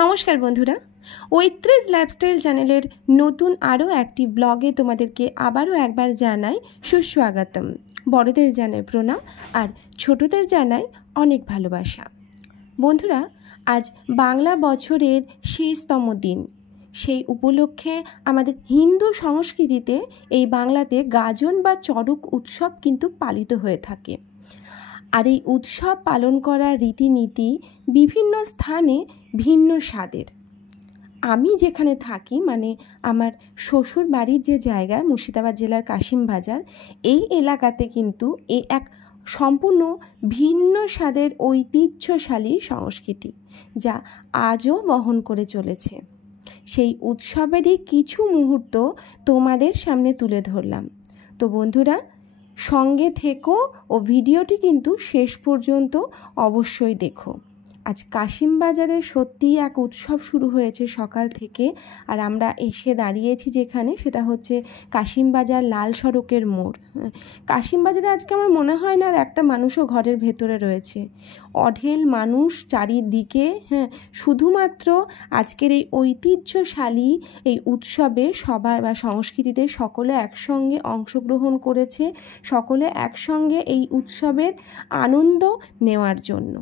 নমস্কার বন্ধুরা, ঐত্রেজ লাইফস্টাইল চ্যানেলের নতুন আরও একটি ব্লগে তোমাদেরকে আবারও একবার জানাই সুস্বাগতম। বড়দের জানাই প্রণাম আর ছোটদের জানাই অনেক ভালোবাসা। বন্ধুরা, আজ বাংলা বছরের শেষতম দিন। সেই উপলক্ষে আমাদের হিন্দু সংস্কৃতিতে এই বাংলাতে গাজন বা চড়ক উৎসব কিন্তু পালিত হয়ে থাকে। আর এই উৎসব পালন করার রীতিনীতি বিভিন্ন স্থানে ভিন্ন স্বাদের। আমি যেখানে থাকি, মানে আমার শ্বশুর বাড়ির যে জায়গা মুর্শিদাবাদ জেলার কাশিমবাজার, এই এলাকাতে কিন্তু এক সম্পূর্ণ ভিন্ন স্বাদের ঐতিহ্যশালী সংস্কৃতি, যা আজও বহন করে চলেছে। সেই উৎসবেরই কিছু মুহূর্ত তোমাদের সামনে তুলে ধরলাম। তো বন্ধুরা, সঙ্গে থেকো ও ভিডিওটি কিন্তু শেষ পর্যন্ত অবশ্যই দেখো। আজ কাশিমবাজারে সত্যিই এক উৎসব শুরু হয়েছে সকাল থেকে। আর আমরা এসে দাঁড়িয়েছি যেখানে, সেটা হচ্ছে কাশিমবাজার লাল সড়কের মোড়। কাশিমবাজারে আজকে আমার মনে হয় না আর একটা মানুষও ঘরের ভেতরে রয়েছে। অঢেল মানুষ চারিদিকে। শুধুমাত্র আজকের এই ঐতিহ্যশালী এই উৎসবে সবাই বা সংস্কৃতিতে সকলে একসঙ্গে অংশগ্রহণ করেছে, সকলে একসঙ্গে এই উৎসবের আনন্দ নেওয়ার জন্য।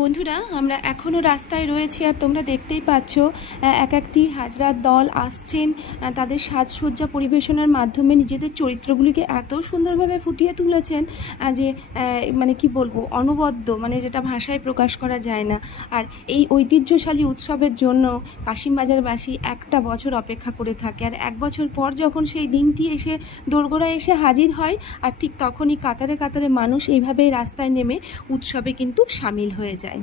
বন্ধুরা আমরা এখনও রাস্তায় রয়েছি আর তোমরা দেখতেই পাচ্ছ এক একটি হাজরার দল আসছেন তাদের সাজসজ্জা পরিবেশনার মাধ্যমে নিজেদের চরিত্রগুলিকে এত সুন্দরভাবে ফুটিয়ে তুলেছেন যে মানে কি বলবো অনবদ্য, মানে যেটা ভাষায় প্রকাশ করা যায় না। আর এই ঐতিহ্যশালী উৎসবের জন্য কাশিমবাজারবাসী একটা বছর অপেক্ষা করে থাকে, আর এক বছর পর যখন সেই দিনটি এসে দোরগোড়ায় এসে হাজির হয় আর ঠিক তখনই কাতারে কাতারে মানুষ এইভাবেই রাস্তায় নেমে উৎসবে কিন্তু সামিল হয়ে যায়।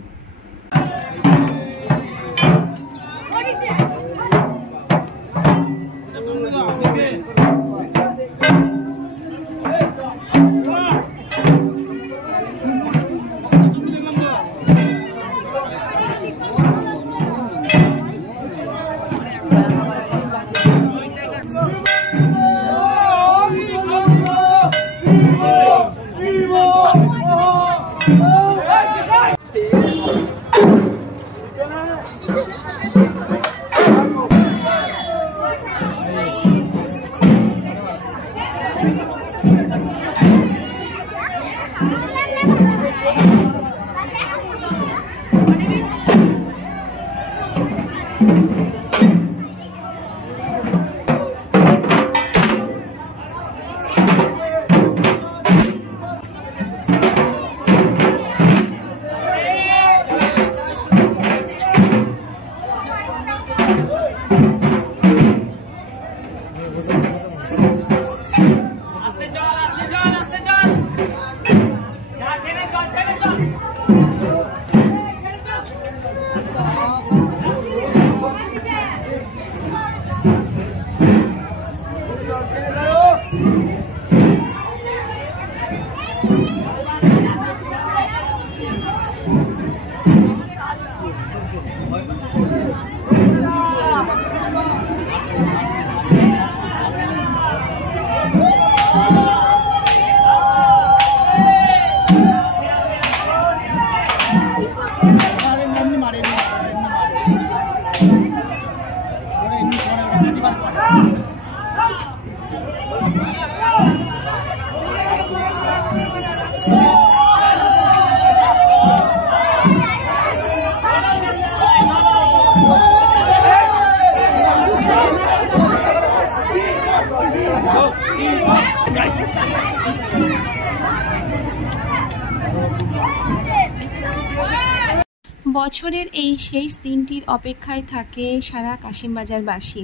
বছরের এই শেষ দিনটির অপেক্ষায় থাকে সারা কাশিমবাজারবাসী।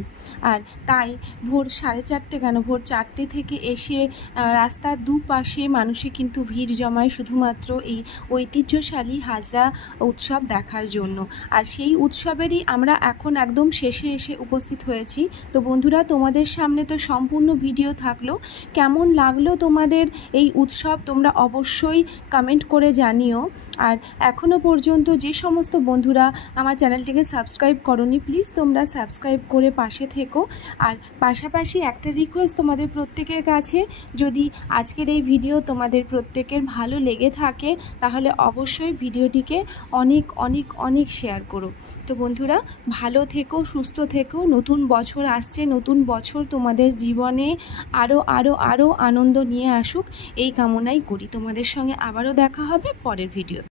আর তাই ভোর 4:30 কেন ভোর 4টে থেকে এসে রাস্তার দুপাশে মানুষে কিন্তু ভিড় জমায় শুধুমাত্র এই ঐতিহ্যশালী হাজরা উৎসব দেখার জন্য। আর সেই উৎসবেরই আমরা এখন একদম শেষে এসে উপস্থিত হয়েছি। তো বন্ধুরা, তোমাদের সামনে তো সম্পূর্ণ ভিডিও থাকলো, কেমন লাগলো তোমাদের এই উৎসব তোমরা অবশ্যই কমেন্ট করে জানিও। আর এখনও পর্যন্ত যে সমস্ত সমস্ত বন্ধুরা আমার চ্যানেলটিকে সাবস্ক্রাইব করোনি, প্লিজ তোমরা সাবস্ক্রাইব করে পাশে থেকো। আর পাশাপাশি একটা রিকোয়েস্ট তোমাদের প্রত্যেকের কাছে, যদি আজকের এই ভিডিও তোমাদের প্রত্যেকের ভালো লেগে থাকে তাহলে অবশ্যই ভিডিওটিকে অনেক অনেক অনেক শেয়ার করো। তো বন্ধুরা, ভালো থেকো, সুস্থ থেকো। নতুন বছর আসছে, নতুন বছর তোমাদের জীবনে আরও আরও আরও আনন্দ নিয়ে আসুক এই কামনাই করি। তোমাদের সঙ্গে আবারও দেখা হবে পরের ভিডিও।